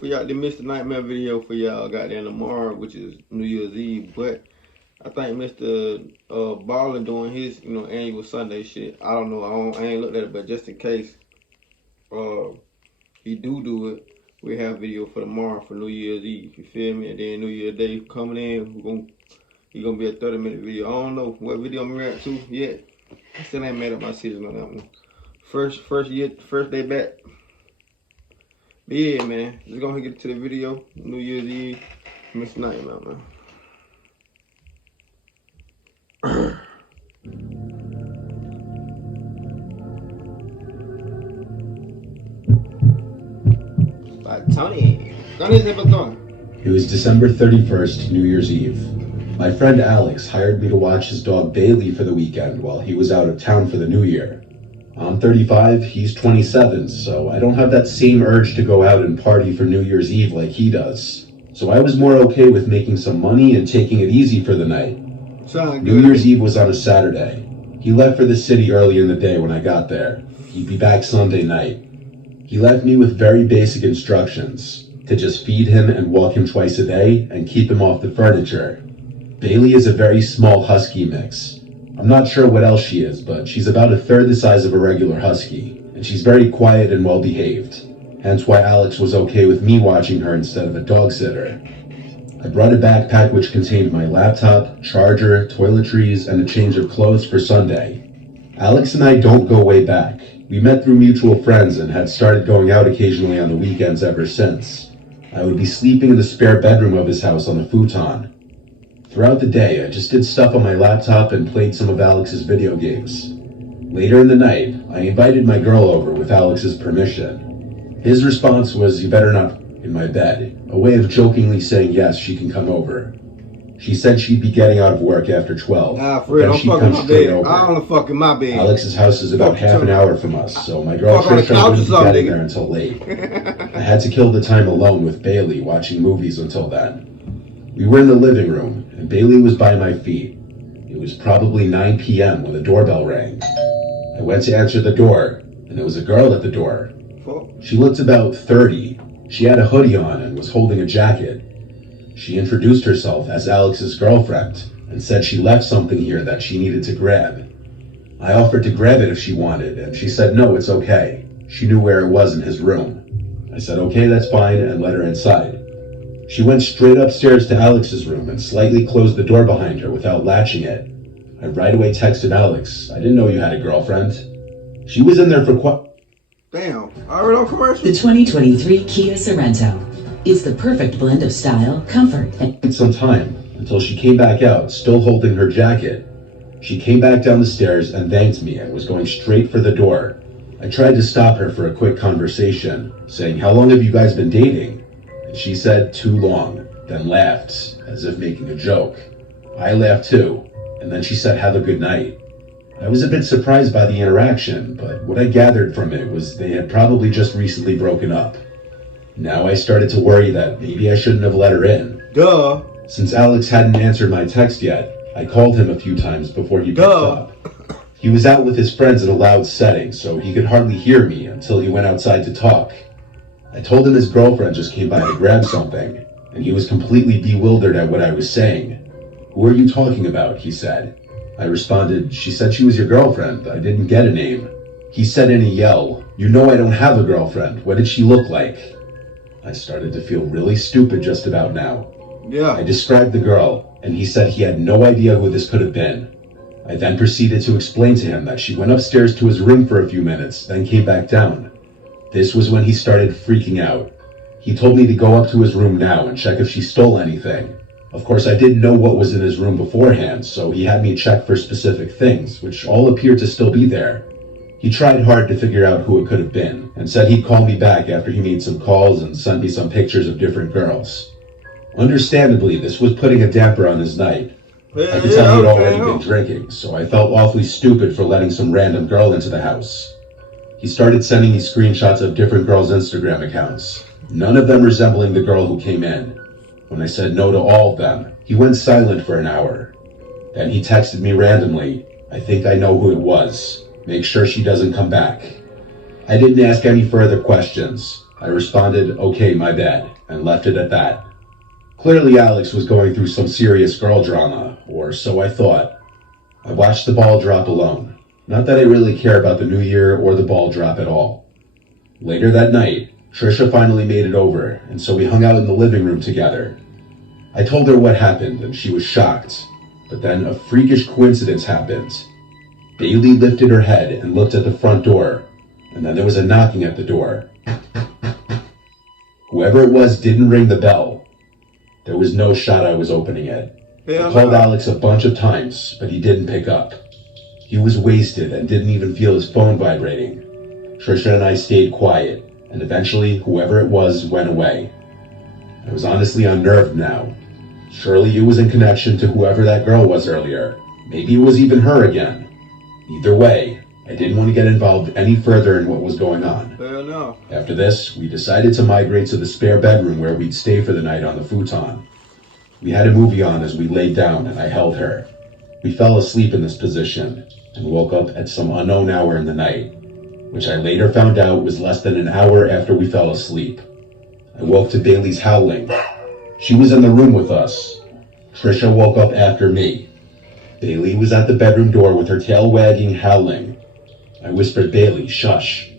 for y'all. They missed the nightmare video for y'all. Goddamn tomorrow, which is New Year's Eve. But I think Mr. Ballin doing his, annual Sunday shit. I don't know. I ain't looked at it, but just in case he do it, we have video for tomorrow for New Year's Eve. You feel me? And then New Year's Day coming in, he gonna be a 30-minute video. I don't know what video I'm gonna react to yet. I still ain't made up my decision on that one. First day back. But yeah, man, just gonna get to the video. New Year's Eve, Mr. Nightmare, man. By Tony. It was December 31st, New Year's Eve. My friend Alex hired me to watch his dog Bailey for the weekend while he was out of town for the New Year. I'm 35, he's 27, so I don't have that same urge to go out and party for New Year's Eve like he does. So I was more okay with making some money and taking it easy for the night. New Year's Eve was on a Saturday. He left for the city early in the day when I got there. He'd be back Sunday night. He left me with very basic instructions, to just feed him and walk him twice a day and keep him off the furniture. Bailey is a very small husky mix. I'm not sure what else she is, but she's about a third the size of a regular husky, and she's very quiet and well behaved. Hence why Alex was okay with me watching her instead of a dog sitter. I brought a backpack which contained my laptop, charger, toiletries, and a change of clothes for Sunday. Alex and I don't go way back. We met through mutual friends and had started going out occasionally on the weekends ever since. I would be sleeping in the spare bedroom of his house on a futon. Throughout the day, I just did stuff on my laptop and played some of Alex's video games. Later in the night, I invited my girl over with Alex's permission. His response was, "You better not in my bed," a way of jokingly saying yes, she can come over. She said she'd be getting out of work after 12. Nah, for real, don't fuck in my bed. I don't fuck in my bed. Alex's house is about half an hour from us, so my girl Trisha wouldn't be getting there until late. I had to kill the time alone with Bailey, watching movies until then. We were in the living room, and Bailey was by my feet. It was probably 9 p.m. when the doorbell rang. I went to answer the door, and there was a girl at the door. She looked about 30. She had a hoodie on and was holding a jacket. She introduced herself as Alex's girlfriend and said she left something here that she needed to grab. I offered to grab it if she wanted, and she said no, it's okay. She knew where it was in his room. I said okay, that's fine, and let her inside. She went straight upstairs to Alex's room and slightly closed the door behind her without latching it. I right away texted Alex, "I didn't know you had a girlfriend." She was in there for Damn, I already on commercial. The 2023 Kia Sorento is the perfect blend of style, comfort, and some time until she came back out, still holding her jacket. She came back down the stairs and thanked me and was going straight for the door. I tried to stop her for a quick conversation, saying, "How long have you guys been dating?" And she said, "Too long," then laughed, as if making a joke. I laughed too, and then she said, "Have a good night." I was a bit surprised by the interaction, but what I gathered from it was they had probably just recently broken up. Now I started to worry that maybe I shouldn't have let her in. Duh. Since Alex hadn't answered my text yet, I called him a few times before he picked up. He was out with his friends in a loud setting, so he could hardly hear me until he went outside to talk. I told him his girlfriend just came by to grab something, and he was completely bewildered at what I was saying. "Who are you talking about?" he said. I responded, "She said she was your girlfriend. I didn't get a name." He said in a yell, "You know I don't have a girlfriend. What did she look like?" I started to feel really stupid just about now. Yeah. I described the girl, and he said he had no idea who this could have been. I then proceeded to explain to him that she went upstairs to his room for a few minutes, then came back down. This was when he started freaking out. He told me to go up to his room now and check if she stole anything. Of course, I didn't know what was in his room beforehand, so he had me check for specific things, which all appeared to still be there. He tried hard to figure out who it could have been, and said he'd call me back after he made some calls and sent me some pictures of different girls. Understandably, this was putting a damper on his night. I could tell he'd already been drinking, so I felt awfully stupid for letting some random girl into the house. He started sending me screenshots of different girls' Instagram accounts, none of them resembling the girl who came in. When I said no to all of them, he went silent for an hour. Then he texted me randomly, "I think I know who it was. Make sure she doesn't come back." I didn't ask any further questions. I responded, okay, my bad, and left it at that. Clearly Alex was going through some serious girl drama, or so I thought. I watched the ball drop alone. Not that I really care about the new year or the ball drop at all. Later that night, Trisha finally made it over, and so we hung out in the living room together. I told her what happened, and she was shocked. But then a freakish coincidence happened. Bailey lifted her head and looked at the front door, and then there was a knocking at the door. Whoever it was didn't ring the bell. There was no shot I was opening it. I called Alex a bunch of times, but he didn't pick up. He was wasted and didn't even feel his phone vibrating. Trisha and I stayed quiet, and eventually whoever it was went away. I was honestly unnerved now. Surely it was in connection to whoever that girl was earlier. Maybe it was even her again. Either way, I didn't want to get involved any further in what was going on. Fair enough. After this, we decided to migrate to the spare bedroom where we'd stay for the night on the futon. We had a movie on as we laid down, and I held her. We fell asleep in this position and woke up at some unknown hour in the night, which I later found out was less than an hour after we fell asleep. I woke to Bailey's howling. She was in the room with us. Trisha woke up after me. Bailey was at the bedroom door with her tail wagging, howling. I whispered, Bailey, shush.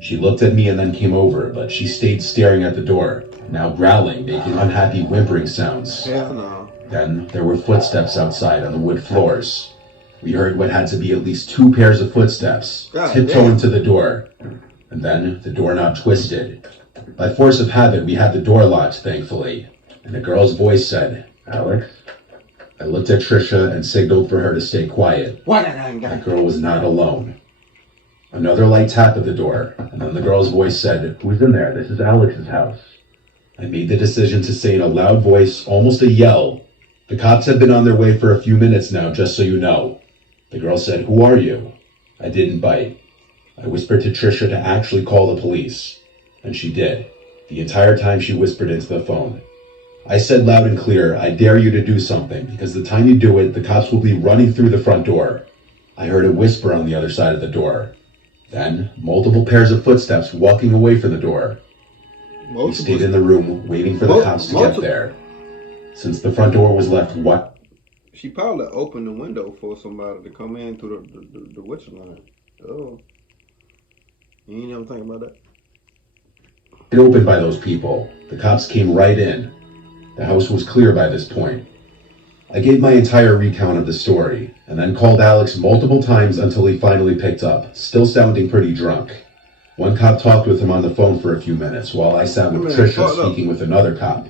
She looked at me and then came over, but she stayed staring at the door, now growling, making unhappy whimpering sounds. Hell no. Then there were footsteps outside on the wood floors. We heard what had to be at least 2 pairs of footsteps, tiptoeing to the door. And then the doorknob twisted. By force of habit, we had the door locked, thankfully. And a girl's voice said, Alex? I looked at Trisha and signaled for her to stay quiet. That girl was not alone. Another light tap at the door, and then the girl's voice said, who's in there? This is Alex's house. I made the decision to say in a loud voice, almost a yell, the cops have been on their way for a few minutes now, just so you know. The girl said, who are you? I didn't bite. I whispered to Trisha to actually call the police, and she did. The entire time she whispered into the phone. I said loud and clear, I dare you to do something, because the time you do it, the cops will be running through the front door. I heard a whisper on the other side of the door. Then, multiple pairs of footsteps walking away from the door. We stayed in the room, waiting for the cops to get there. Since the front door was left she probably opened the window for somebody to come in through the witch line. Oh. You ain't never think about that? It opened by those people. The cops came right in. The house was clear by this point. I gave my entire recount of the story, and then called Alex multiple times until he finally picked up, still sounding pretty drunk. One cop talked with him on the phone for a few minutes, while I sat with Trisha speaking with another cop.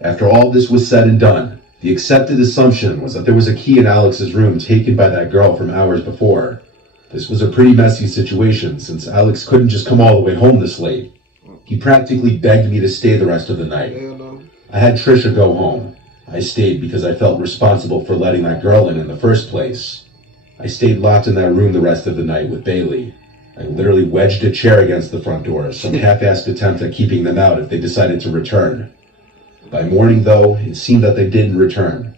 After all this was said and done, the accepted assumption was that there was a key in Alex's room taken by that girl from hours before. This was a pretty messy situation, since Alex couldn't just come all the way home this late. He practically begged me to stay the rest of the night. I had Trisha go home. I stayed because I felt responsible for letting that girl in the first place. I stayed locked in that room the rest of the night with Bailey. I literally wedged a chair against the front door, some half-assed attempt at keeping them out if they decided to return. By morning, though, it seemed that they didn't return.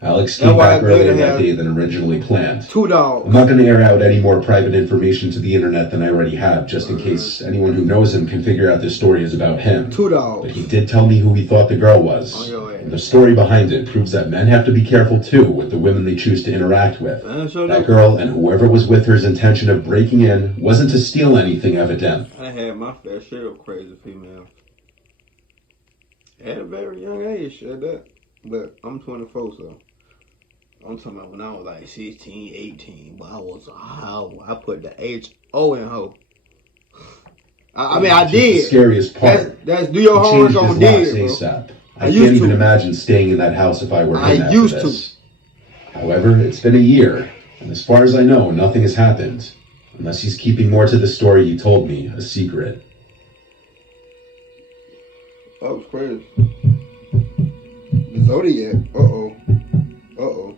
Alex came back earlier that day than originally planned. $2. I'm not going to air out any more private information to the internet than I already have, just in case anyone who knows him can figure out this story is about him. $2. But he did tell me who he thought the girl was. And the story behind it proves that men have to be careful, too, with the women they choose to interact with. That girl and whoever was with her's intention of breaking in wasn't to steal anything, evident. I had my fair share of crazy females. At a very young age, at that. But I'm 24, so I'm talking about when I was like 16, 18. But I was a hoe. I put the H-O in hoe. I mean, I did. The scariest part. That's do your homework on did, ASAP. I can't even imagine staying in that house if I were him after this. However, it's been a year, and as far as I know, nothing has happened. Unless he's keeping more to the story he told me, a secret. That was crazy. The Zodiac. Uh-oh. Uh-oh.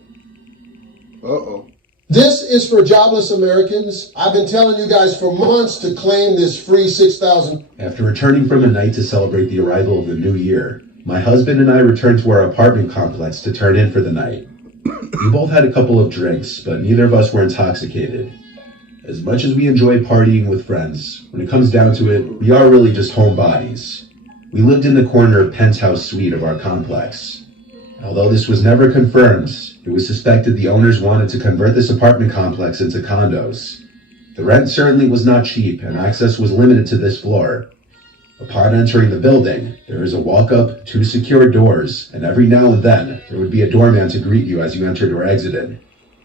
Uh-oh. This is for jobless Americans. I've been telling you guys for months to claim this free $6,000. After returning from a night to celebrate the arrival of the new year, my husband and I returned to our apartment complex to turn in for the night. We both had a couple of drinks, but neither of us were intoxicated. As much as we enjoy partying with friends, when it comes down to it, we are really just homebodies. We lived in the corner penthouse suite of our complex. Although this was never confirmed, it was suspected the owners wanted to convert this apartment complex into condos. The rent certainly was not cheap, and access was limited to this floor. Upon entering the building, there is a walk-up, 2 secure doors, and every now and then, there would be a doorman to greet you as you entered or exited.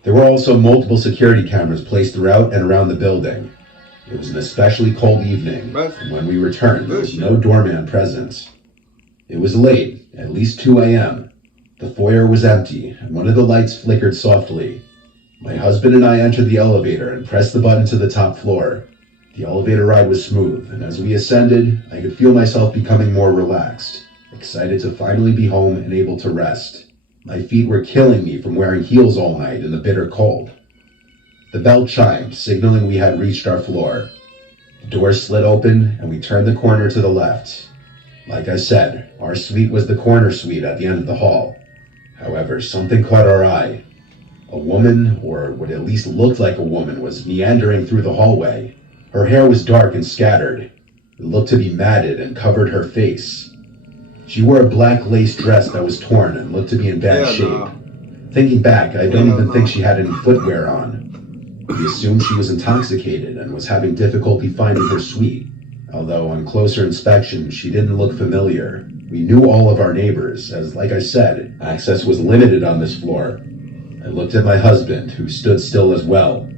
There were also multiple security cameras placed throughout and around the building. It was an especially cold evening, and when we returned, there was no doorman present. It was late, at least 2 a.m. The foyer was empty, and one of the lights flickered softly. My husband and I entered the elevator and pressed the button to the top floor. The elevator ride was smooth, and as we ascended, I could feel myself becoming more relaxed, excited to finally be home and able to rest. My feet were killing me from wearing heels all night in the bitter cold. The bell chimed, signaling we had reached our floor. The door slid open, and we turned the corner to the left. Like I said, our suite was the corner suite at the end of the hall. However, something caught our eye. A woman, or what at least looked like a woman, was meandering through the hallway. Her hair was dark and scattered. It looked to be matted and covered her face. She wore a black lace dress that was torn and looked to be in bad shape. Thinking back, I don't even think she had any footwear on. We assumed she was intoxicated and was having difficulty finding her suite. Although on closer inspection, she didn't look familiar. We knew all of our neighbors, as like I said, access was limited on this floor. I looked at my husband, who stood still as well.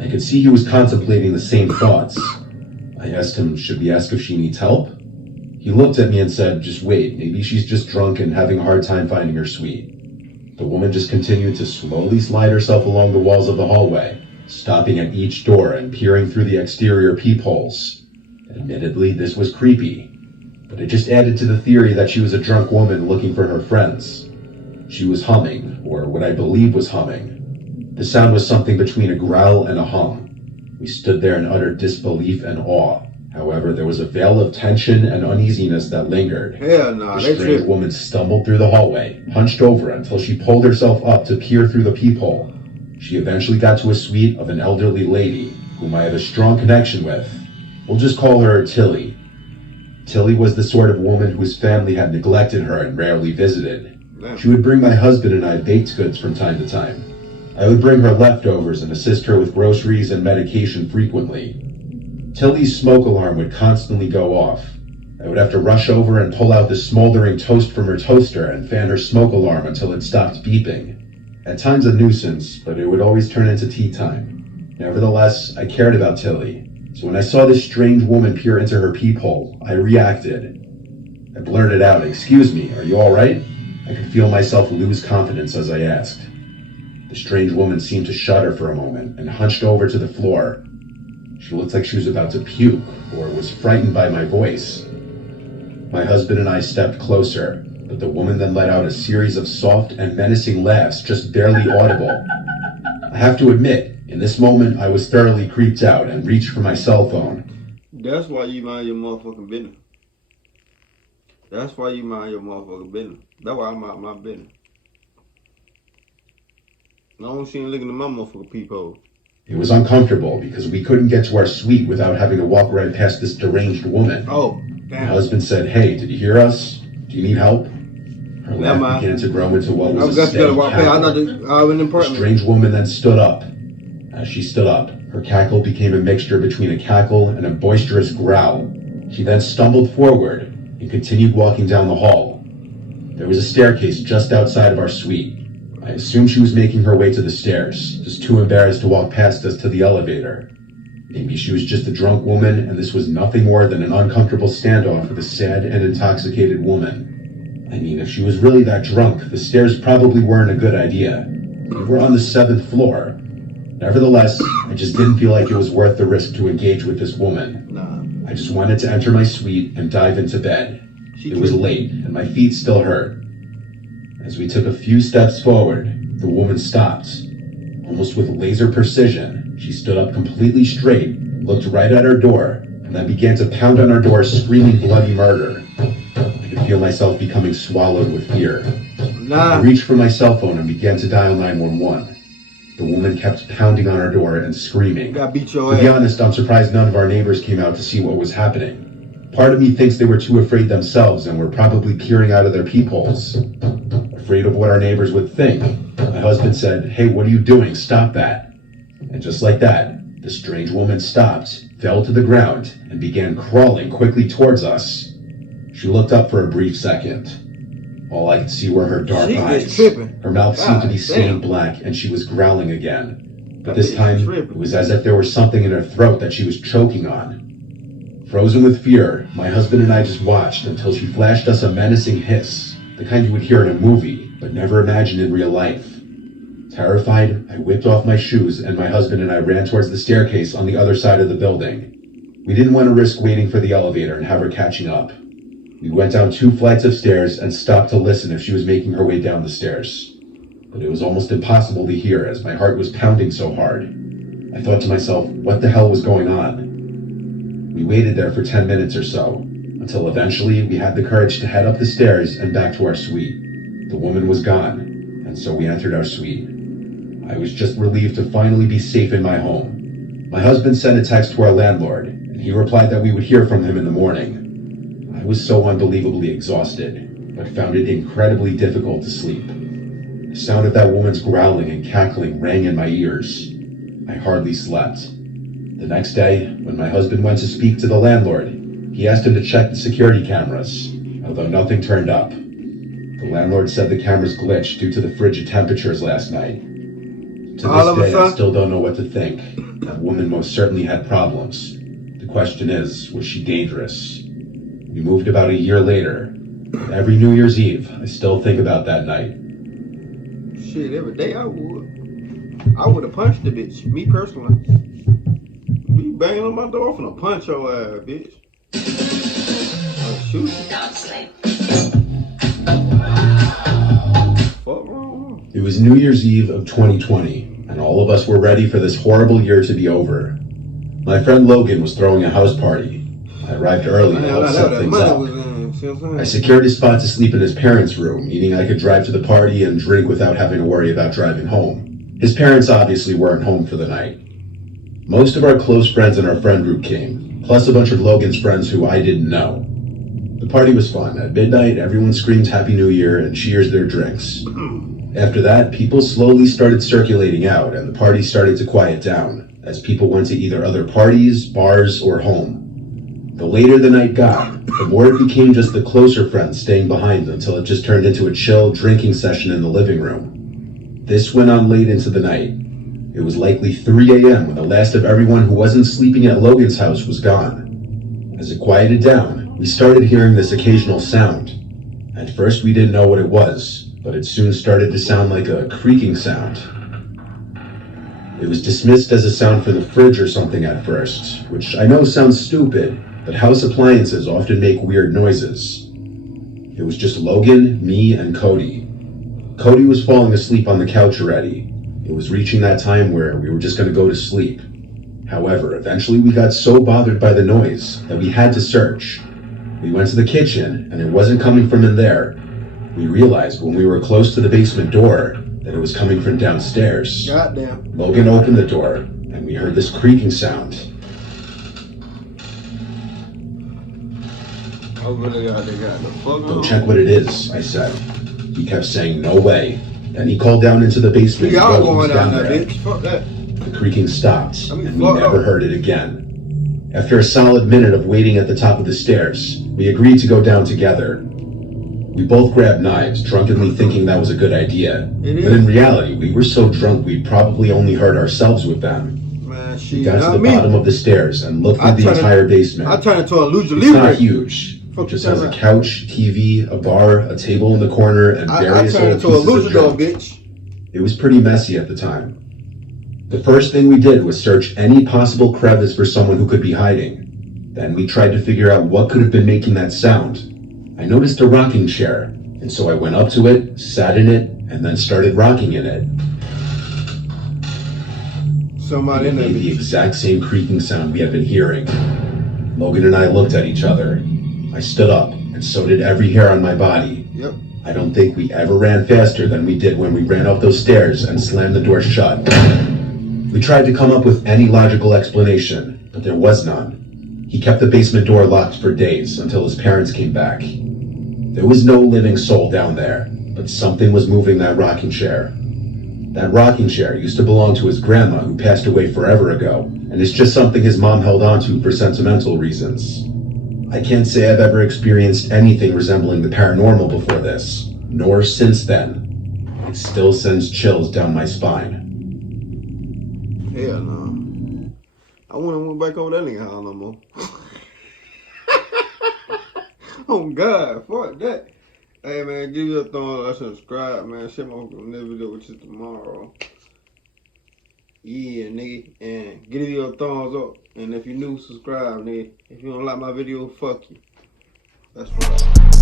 I could see he was contemplating the same thoughts. I asked him, should we ask if she needs help? He looked at me and said, just wait, maybe she's just drunk and having a hard time finding her suite. The woman just continued to slowly slide herself along the walls of the hallway, stopping at each door and peering through the exterior peepholes. Admittedly, this was creepy, but it just added to the theory that she was a drunk woman looking for her friends. She was humming, or what I believe was humming. The sound was something between a growl and a hum. We stood there in utter disbelief and awe. However, there was a veil of tension and uneasiness that lingered. Hell no, The strange woman stumbled through the hallway, hunched over until she pulled herself up to peer through the peephole. She eventually got to a suite of an elderly lady, whom I had a strong connection with. We'll just call her Tilly. Tilly was the sort of woman whose family had neglected her and rarely visited. She would bring my husband and I baked goods from time to time. I would bring her leftovers and assist her with groceries and medication frequently. Tilly's smoke alarm would constantly go off. I would have to rush over and pull out the smoldering toast from her toaster and fan her smoke alarm until it stopped beeping. At times a nuisance, but it would always turn into tea time. Nevertheless, I cared about Tilly, so when I saw this strange woman peer into her peephole, I reacted. I blurted out, "Excuse me, are you all right?" I could feel myself lose confidence as I asked. The strange woman seemed to shudder for a moment and hunched over to the floor. She looked like she was about to puke or was frightened by my voice. My husband and I stepped closer, but the woman then let out a series of soft and menacing laughs, just barely audible. I have to admit, in this moment I was thoroughly creeped out and reached for my cell phone. That's why you mind your motherfucking business. That's why you mind your motherfucking business. That's why I mind my business. I don't see him looking at my motherfucking peephole. It was uncomfortable because we couldn't get to our suite without having to walk right past this deranged woman. Oh, My damn. husband said, "Hey, did you hear us? Do you need help?" Her laugh began to grow into what was a steady cackle. The strange woman then stood up. As she stood up, her cackle became a mixture between a cackle and a boisterous growl. She then stumbled forward and continued walking down the hall. There was a staircase just outside of our suite. I assumed she was making her way to the stairs, just too embarrassed to walk past us to the elevator. Maybe she was just a drunk woman, and this was nothing more than an uncomfortable standoff with a sad and intoxicated woman. I mean, if she was really that drunk, the stairs probably weren't a good idea. We were on the 7th floor. Nevertheless, I just didn't feel like it was worth the risk to engage with this woman. Nah. I just wanted to enter my suite and dive into bed. It was late, and my feet still hurt. As we took a few steps forward, the woman stopped. Almost with laser precision, she stood up completely straight, looked right at our door, and then began to pound on our door, screaming bloody murder. I could feel myself becoming swallowed with fear. I reached for my cell phone and began to dial 911. The the woman kept pounding on our door and screaming. Gotta beat your To be ass. honest, I'm surprised none of our neighbors came out to see what was happening. Part of me thinks they were too afraid themselves and were probably peering out of their peepholes, afraid of what our neighbors would think. My husband said, "Hey, what are you doing? Stop that." And just like that, the strange woman stopped, fell to the ground, and began crawling quickly towards us. She looked up for a brief second. All I could see were her dark She is eyes. tripping. Her mouth seemed to be God stained damn. black, and she was growling again. But That this bitch time, tripping. it was as if there was something in her throat that she was choking on. Frozen with fear, my husband and I just watched until she flashed us a menacing hiss, the kind you would hear in a movie, but never imagined in real life. Terrified, I whipped off my shoes, and my husband and I ran towards the staircase on the other side of the building. We didn't want to risk waiting for the elevator and have her catching up. We went down 2 flights of stairs and stopped to listen if she was making her way down the stairs. But it was almost impossible to hear as my heart was pounding so hard. I thought to myself, what the hell was going on? We waited there for 10 minutes or so, until eventually we had the courage to head up the stairs and back to our suite. The woman was gone, and so we entered our suite. I was just relieved to finally be safe in my home. My husband sent a text to our landlord, and he replied that we would hear from him in the morning. I was so unbelievably exhausted, but found it incredibly difficult to sleep. The sound of that woman's growling and cackling rang in my ears. I hardly slept. The next day, when my husband went to speak to the landlord, he asked him to check the security cameras, although nothing turned up. The landlord said the cameras glitched due to the frigid temperatures last night. To All of a this day, I sudden- still don't know what to think. That woman most certainly had problems. The question is, was she dangerous? We moved about a year later. Every New Year's Eve, I still think about that night. Shit, every day I would. I would have punched the bitch, me personally. Be banging on my door finna punch your ass, bitch. I'll shoot you. Fuck wrong. It was New Year's Eve of 2020, and all of us were ready for this horrible year to be over. My friend Logan was throwing a house party. I arrived early to help set things money up. was in, see what I'm I saying? secured a spot to sleep in his parents' room, meaning I could drive to the party and drink without having to worry about driving home. His parents obviously weren't home for the night. Most of our close friends in our friend group came, plus a bunch of Logan's friends who I didn't know. The party was fun. At midnight, everyone screamed Happy New Year and cheers their drinks. After that, people slowly started circulating out, and the party started to quiet down, as people went to either other parties, bars, or home. The later the night got, the more it became just the closer friends staying behind until it just turned into a chill drinking session in the living room. This went on late into the night. It was likely 3 a.m. when the last of everyone who wasn't sleeping at Logan's house was gone. As it quieted down, we started hearing this occasional sound. At first we didn't know what it was, but it soon started to sound like a creaking sound. It was dismissed as a sound for the fridge or something at first, which I know sounds stupid, but house appliances often make weird noises. It was just Logan, me, and Cody. Cody was falling asleep on the couch already. It was reaching that time where we were just going to go to sleep. However, eventually we got so bothered by the noise that we had to search. We went to the kitchen, and it wasn't coming from in there. We realized when we were close to the basement door that it was coming from downstairs. Goddamn. Logan opened the door, and we heard this creaking sound. I really got the fuck "Go on. check what it is," I said. He kept saying, "No way." Then he called down into the basement. Y'all and Logan was going down there, there. bitch. Fuck that. The creaking stopped, I mean, and we fuck never up. heard it again. After a solid minute of waiting at the top of the stairs, we agreed to go down together. We both grabbed knives, drunkenly thinking that was a good idea. It is. But in reality, we were so drunk we'd probably only hurt ourselves with them. Man, We shit, got to not the me. bottom of the stairs and looked I at the turned- entire basement. I turned into a lucha It's not libre. huge. Fuck It just you has a talking couch, TV, a bar, a table in the corner, and I various turned old into a pieces of luchador, junk. bitch. It was pretty messy at the time. The first thing we did was search any possible crevice for someone who could be hiding. Then we tried to figure out what could have been making that sound. I noticed a rocking chair, and so I went up to it, sat in it, and then started rocking in it. Somebody in It there, made the bitch. exact same creaking sound we had been hearing. Logan and I looked at each other. I stood up, and so did every hair on my body. Yep. I don't think we ever ran faster than we did when we ran up those stairs and slammed the door shut. We tried to come up with any logical explanation, but there was none. He kept the basement door locked for days until his parents came back. There was no living soul down there, but something was moving that rocking chair. That rocking chair used to belong to his grandma, who passed away forever ago, and it's just something his mom held onto for sentimental reasons. I can't say I've ever experienced anything resembling the paranormal before this, nor since then. It still sends chills down my spine. Hell no. I wouldn't went back over that nigga house no more. Oh God, fuck that. Hey man, give you a thumbs up, subscribe, man. Share my next video with you tomorrow. Yeah, nigga. And give you a thumbs up. And if you're new, subscribe, nigga. If you don't like my video, fuck you. That's right.